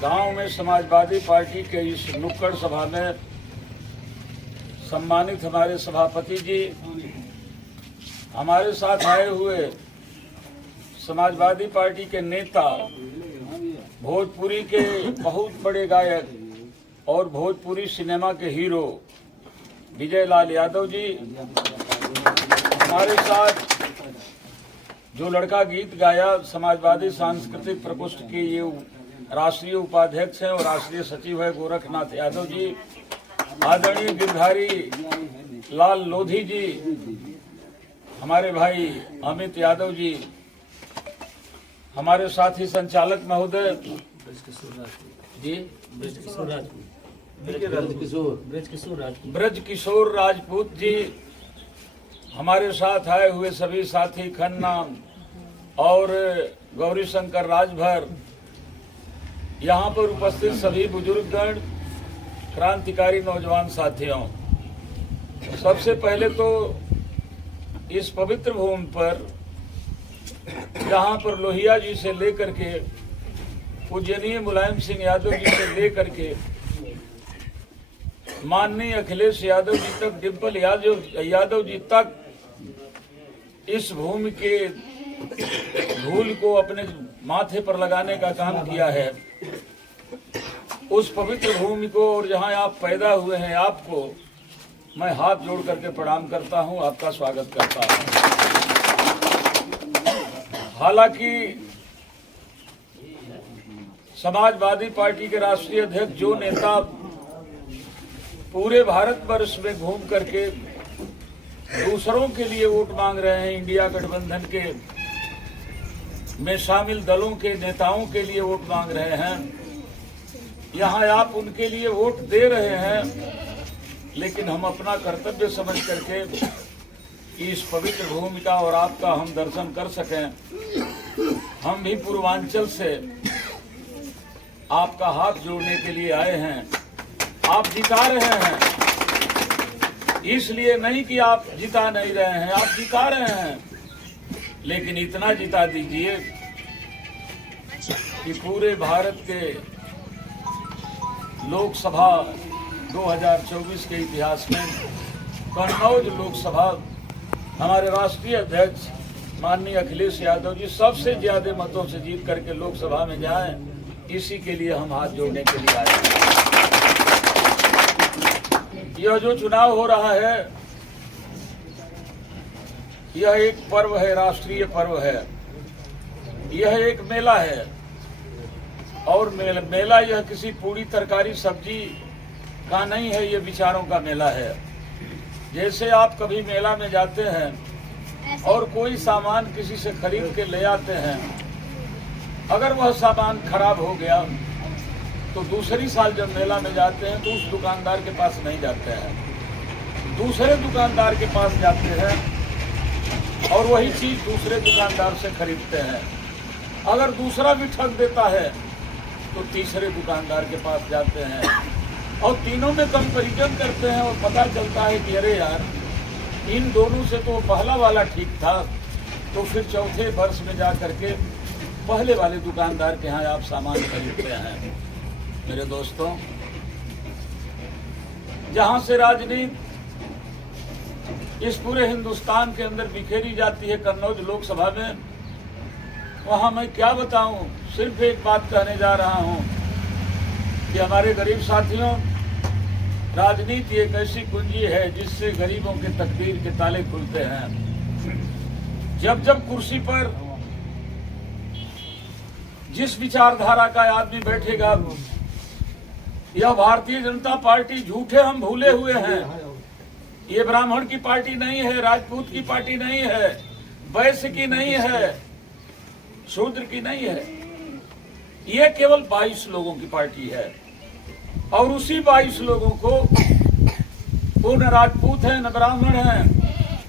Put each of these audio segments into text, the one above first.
गांव में समाजवादी पार्टी के इस नुक्कड़ सभा में सम्मानित हमारे सभापति जी, हमारे साथ आए हुए समाजवादी पार्टी के नेता, भोजपुरी के बहुत बड़े गायक और भोजपुरी सिनेमा के हीरो विजय लाल यादव जी, हमारे साथ जो लड़का गीत गाया समाजवादी सांस्कृतिक प्रकोष्ठ के ये राष्ट्रीय उपाध्यक्ष हैं और राष्ट्रीय सचिव है गोरखनाथ यादव जी, आदरणीय गिरधारी लाल लोधी जी, हमारे भाई अमित यादव जी, हमारे साथी संचालक महोदय जी ब्रज किशोर राजपूत जी, हमारे साथ आए हुए सभी साथी खन्ना और गौरी शंकर राजभर, यहाँ पर उपस्थित सभी बुजुर्गगण, क्रांतिकारी नौजवान साथियों, सबसे पहले तो इस पवित्र भूमि पर जहाँ पर लोहिया जी से लेकर के पूजनीय मुलायम सिंह यादव जी से लेकर के माननीय अखिलेश यादव जी तक, डिम्पल यादव जी तक इस भूमि के धूल को अपने माथे पर लगाने का काम किया है। उस पवित्र भूमि को और जहां आप पैदा हुए हैं, आपको मैं हाथ जोड़ करके प्रणाम करता हूं, आपका स्वागत करता हूं। हालांकि समाजवादी पार्टी के राष्ट्रीय अध्यक्ष जो नेता पूरे भारतवर्ष में घूम करके दूसरों के लिए वोट मांग रहे हैं, इंडिया गठबंधन के में शामिल दलों के नेताओं के लिए वोट मांग रहे हैं, यहाँ आप उनके लिए वोट दे रहे हैं, लेकिन हम अपना कर्तव्य समझ करके इस पवित्र भूमि का और आपका हम दर्शन कर सकें, हम भी पूर्वांचल से आपका हाथ जोड़ने के लिए आए हैं। आप जिता रहे हैं, इसलिए नहीं कि आप जिता नहीं रहे हैं, आप जिता रहे हैं, लेकिन इतना जिता दीजिए कि पूरे भारत के लोकसभा 2024 के इतिहास में कन्नौज लोकसभा हमारे राष्ट्रीय अध्यक्ष माननीय अखिलेश यादव जी सबसे ज्यादा मतों से जीत करके लोकसभा में जाएं, इसी के लिए हम हाथ जोड़ने के लिए आए हैं। यह जो चुनाव हो रहा है, यह एक पर्व है, राष्ट्रीय पर्व है, यह एक मेला है। और मेला यह किसी पूरी तरकारी सब्जी का नहीं है, ये विचारों का मेला है। जैसे आप कभी मेला में जाते हैं और कोई सामान किसी से खरीद के ले आते हैं, अगर वह सामान खराब हो गया तो दूसरी साल जब मेला में जाते हैं तो उस दुकानदार के पास नहीं जाते हैं, दूसरे दुकानदार के पास जाते हैं और वही चीज दूसरे दुकानदार से खरीदते हैं। अगर दूसरा भी ठग देता है तो तीसरे दुकानदार के पास जाते हैं और तीनों में कंपैरिजन करते हैं और पता चलता है कि अरे यार, इन दोनों से तो पहला वाला ठीक था, तो फिर चौथे वर्ष में जा करके पहले वाले दुकानदार के यहाँ आप सामान खरीदते हैं। मेरे दोस्तों, जहां से राजनीति इस पूरे हिंदुस्तान के अंदर बिखेरी जाती है कन्नौज लोकसभा में, वहां मैं क्या बताऊं, सिर्फ एक बात कहने जा रहा हूं कि हमारे गरीब साथियों, राजनीति एक ऐसी कुंजी है जिससे गरीबों के तकदीर के ताले खुलते हैं। जब जब कुर्सी पर जिस विचारधारा का आदमी बैठेगा, यह भारतीय जनता पार्टी, झूठे हम भूले हुए हैं, ये ब्राह्मण की पार्टी नहीं है, राजपूत की पार्टी नहीं है, वैश्य की नहीं है, शूद्र की नहीं है, ये केवल 22 लोगों की पार्टी है। और उसी 22 लोगों को वो न राजपूत है, न ब्राह्मण है,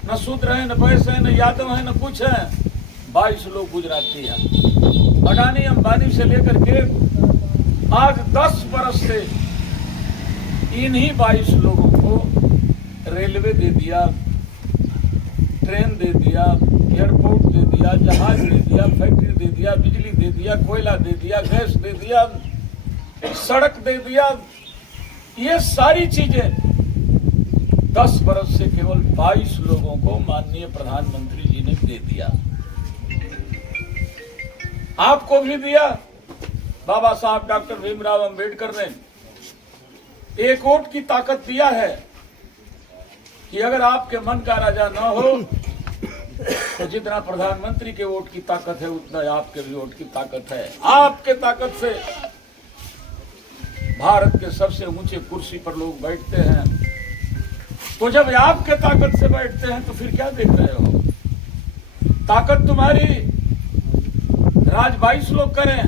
न शूद्र है, न वैश्य है, न यादव है, न कुछ है, 22 लोग गुजराती हैं। अडानी अंबानी से लेकर के आज 10 बरस से इन्हीं 22 लोगों को रेलवे दे दिया, ट्रेन दे दिया, एयरपोर्ट दे दिया, जहाज दे दिया, फैक्ट्री दे दिया, बिजली दे दिया, कोयला दे दिया, गैस दे दिया, सड़क दे दिया। ये सारी चीजें 10 बरस से केवल 22 लोगों को माननीय प्रधानमंत्री जी ने दे दिया। आपको भी दिया। बाबा साहब डॉक्टर भीमराव अंबेडकर ने एक वोट की ताकत दिया है कि अगर आपके मन का राजा न हो तो जितना प्रधानमंत्री के वोट की ताकत है उतना आपके भी वोट की ताकत है। आपके ताकत से भारत के सबसे ऊंचे कुर्सी पर लोग बैठते हैं। तो जब आपके ताकत से बैठते हैं तो फिर क्या देख रहे हो? ताकत तुम्हारी राज 22 लोग करें।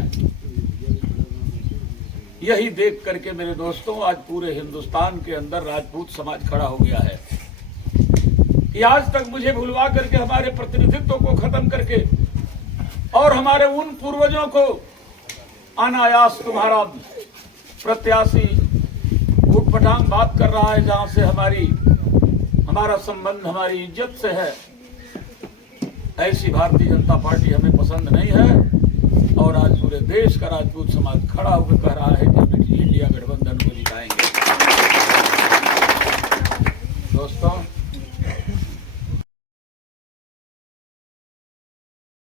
यही देख करके मेरे दोस्तों आज पूरे हिंदुस्तान के अंदर राजपूत समाज खड़ा हो गया है कि आज तक मुझे भुलवा करके हमारे प्रतिनिधित्व को खत्म करके और हमारे उन पूर्वजों को अनायास तुम्हारा प्रत्याशी उटपटांग बात कर रहा है जहां से हमारा संबंध हमारी इज्जत से है। ऐसी भारतीय जनता पार्टी हमें पसंद नहीं है और आज पूरे देश का राजपूत समाज खड़ा होकर कह रहा है कि हम इंडिया गठबंधन को जिताएंगे।